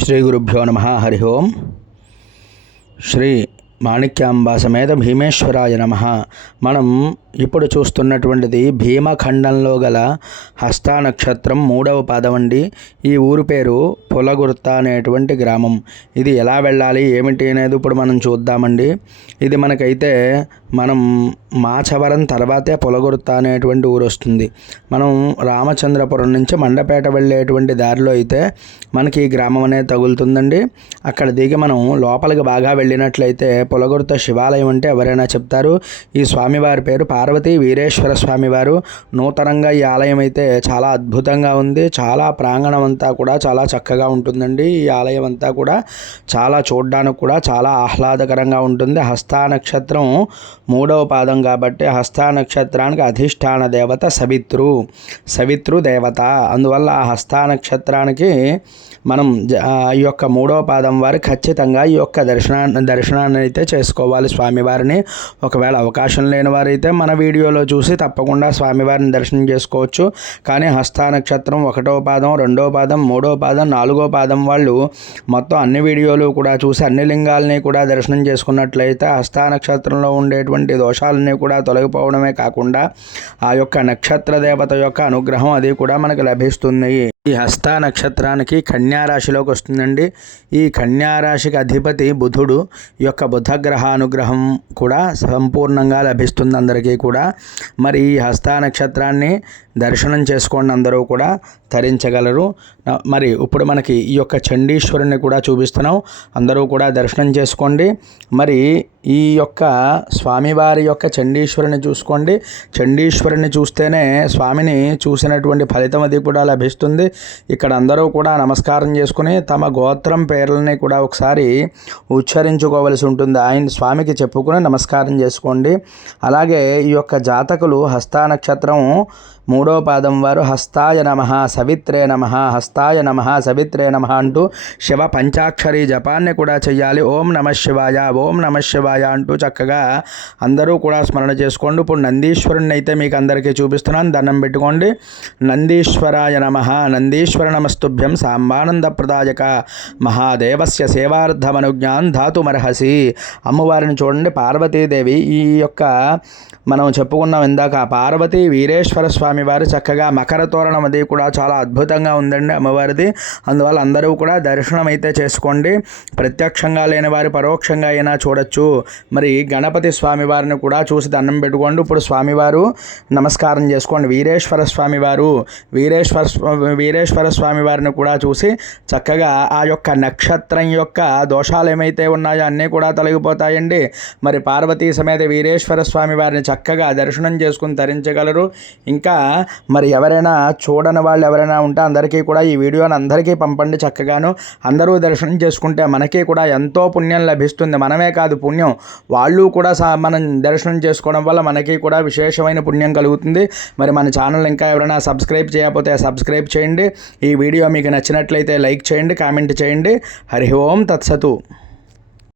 శ్రీ గురుభ్యో నమః. హరి ఓం. శ్రీ మాణిక్యాంబా సమేత భీమేశ్వరాయ నమః. మనం ఇప్పుడు చూస్తున్నటువంటిది భీమఖండంలో గల హస్తా నక్షత్రం 3వ పాదం అండి. ఈ ఊరు పేరు పులగుర్త అనేటువంటి గ్రామం. ఇది ఎలా వెళ్ళాలి ఏమిటి అనేది ఇప్పుడు మనం చూద్దామండి. ఇది మనకైతే మనం మాచవరం తర్వాతే పులగుర్త అనేటువంటి ఊరు వస్తుంది. మనం రామచంద్రపురం నుంచి మండపేట వెళ్ళేటువంటి దారిలో అయితే మనకి ఈ గ్రామం అనేది తగులుతుందండి. అక్కడ దిగి మనం లోపలికి బాగా వెళ్ళినట్లయితే పులగుర్త శివాలయం అంటే ఎవరైనా చెప్తారు. ఈ స్వామివారి పేరు పార్వతీ వీరేశ్వర స్వామివారు. నూతనంగా ఈ ఆలయం అయితే చాలా అద్భుతంగా ఉంది. చాలా ప్రాంగణం అంతా కూడా చాలా చక్కగా ఉంటుందండి. ఈ ఆలయం అంతా కూడా చాలా చూడడానికి కూడా చాలా ఆహ్లాదకరంగా ఉంటుంది. హస్తా నక్షత్రం 3వ పాదం కాబట్టి హస్తా నక్షత్రానికి అధిష్టాన దేవత సవితృ దేవత. అందువల్ల ఆ హస్తా నక్షత్రానికి మనం ఈ యొక్క 3వ పాదం వారు ఖచ్చితంగా ఈ యొక్క దర్శనాన్ని అయితే చేసుకోవాలి స్వామివారిని. ఒకవేళ అవకాశం లేని వారైతే మన వీడియోలో చూసి తప్పకుండా స్వామివారిని దర్శనం చేసుకోవచ్చు. కానీ హస్తా నక్షత్రం 1వ పాదం 2వ పాదం 3వ పాదం 4వ పాదం వాళ్ళు మొత్తం అన్ని వీడియోలు కూడా చూసి అన్ని లింగాలని కూడా దర్శనం చేసుకున్నట్లయితే హస్తా నక్షత్రంలో ఉండేటువంటి దోషాలన్నీ కూడా తొలగిపోవడమే కాకుండా ఆ యొక్క నక్షత్ర దేవత యొక్క అనుగ్రహం అది కూడా మనకు లభిస్తుంది. ఈ హస్తా నక్షత్రానికి కన్యారాశిలోకి వస్తుందండి. ఈ కన్యారాశికి అధిపతి బుధుడు. ఈ యొక్క బుధగ్రహ అనుగ్రహం కూడా సంపూర్ణంగా లభిస్తుంది అందరికీ కూడా. మరి ఈ హస్తా నక్షత్రాన్ని దర్శనం చేసుకోండి, అందరూ కూడా తరించగలరు. మరి ఇప్పుడు మనకి ఈ యొక్క చండీశ్వరుని కూడా చూపిస్తున్నాం, అందరూ కూడా దర్శనం చేసుకోండి. మరి ఈ యొక్క స్వామివారి యొక్క చండీశ్వరుని చూసుకోండి. చండీశ్వరుని చూస్తేనే స్వామిని చూసినటువంటి ఫలితం అది కూడా లభిస్తుంది. ఇక్కడ అందరూ కూడా నమస్కారం చేసుకుని తమ గోత్రం పేర్లని కూడా ఒకసారి ఉచ్చరించుకోవలసి ఉంటుంది. ఆయన స్వామికి చెప్పుకుని నమస్కారం చేసుకోండి. అలాగే ఈ యొక్క జాతకులు హస్తా నక్షత్రం 3వ పాదం వారు హస్తాయ నమః సవిత్రే నమః హస్తాయ నమః సవిత్రే నమః అంటూ శివ పంచాక్షరి జపాన్ని కూడా చెయ్యాలి. ఓం నమః శివాయ ఓం నమః శివాయ అంటూ చక్కగా అందరూ కూడా స్మరణ చేసుకోండి. ఇప్పుడు నందీశ్వరుని అయితే మీకు అందరికీ చూపిస్తున్నాను, దండం పెట్టుకోండి. నందీశ్వరాయ నమః నందీశ్వర నమస్తుభ్యం సాంబానంద ప్రదాయక మహాదేవస్య సేవార్థమనుజ్ఞాన్ ధాతుమర్హసి. అమ్మవారిని చూడండి, పార్వతీదేవి. ఈ యొక్క మనం చెప్పుకున్నాం ఇందాక పార్వతీ వీరేశ్వర స్వామి వారు చక్కగా మకర తోరణం అది కూడా చాలా అద్భుతంగా ఉందండి అమ్మవారిది. అందువల్ల అందరూ కూడా దర్శనం అయితే చేసుకోండి. ప్రత్యక్షంగా లేని వారు పరోక్షంగా అయినా చూడొచ్చు. మరి గణపతి స్వామి వారిని కూడా చూసి దండం పెట్టుకోండి. ఇప్పుడు స్వామివారు నమస్కారం చేసుకోండి. వీరేశ్వర స్వామి వారిని కూడా చూసి చక్కగా ఆ యొక్క నక్షత్రం యొక్క దోషాలు ఏమైతే ఉన్నాయో అన్నీ కూడా తొలగిపోతాయండి. మరి పార్వతీ సమేత వీరేశ్వర స్వామి వారిని చక్కగా దర్శనం చేసుకుని తరించగలరు. ఇంకా మరి ఎవరైనా చూడని వాళ్ళు ఎవరైనా ఉంటే అందరికీ కూడా ఈ వీడియోని అందరికీ పంపండి. చక్కగాను అందరూ దర్శనం చేసుకుంటే మనకి కూడా ఎంతో పుణ్యం లభిస్తుంది. మనమే కాదు, పుణ్యం వాళ్ళు కూడా మనం దర్శనం చేసుకోవడం వల్ల మనకి కూడా విశేషమైన పుణ్యం కలుగుతుంది. మరి మన ఛానల్ ఇంకా ఎవరైనా సబ్స్క్రైబ్ చేయకపోతే సబ్స్క్రైబ్ చేయండి. ఈ వీడియో మీకు నచ్చినట్లయితే లైక్ చేయండి, కామెంట్ చేయండి. హరి ఓం తత్సతు.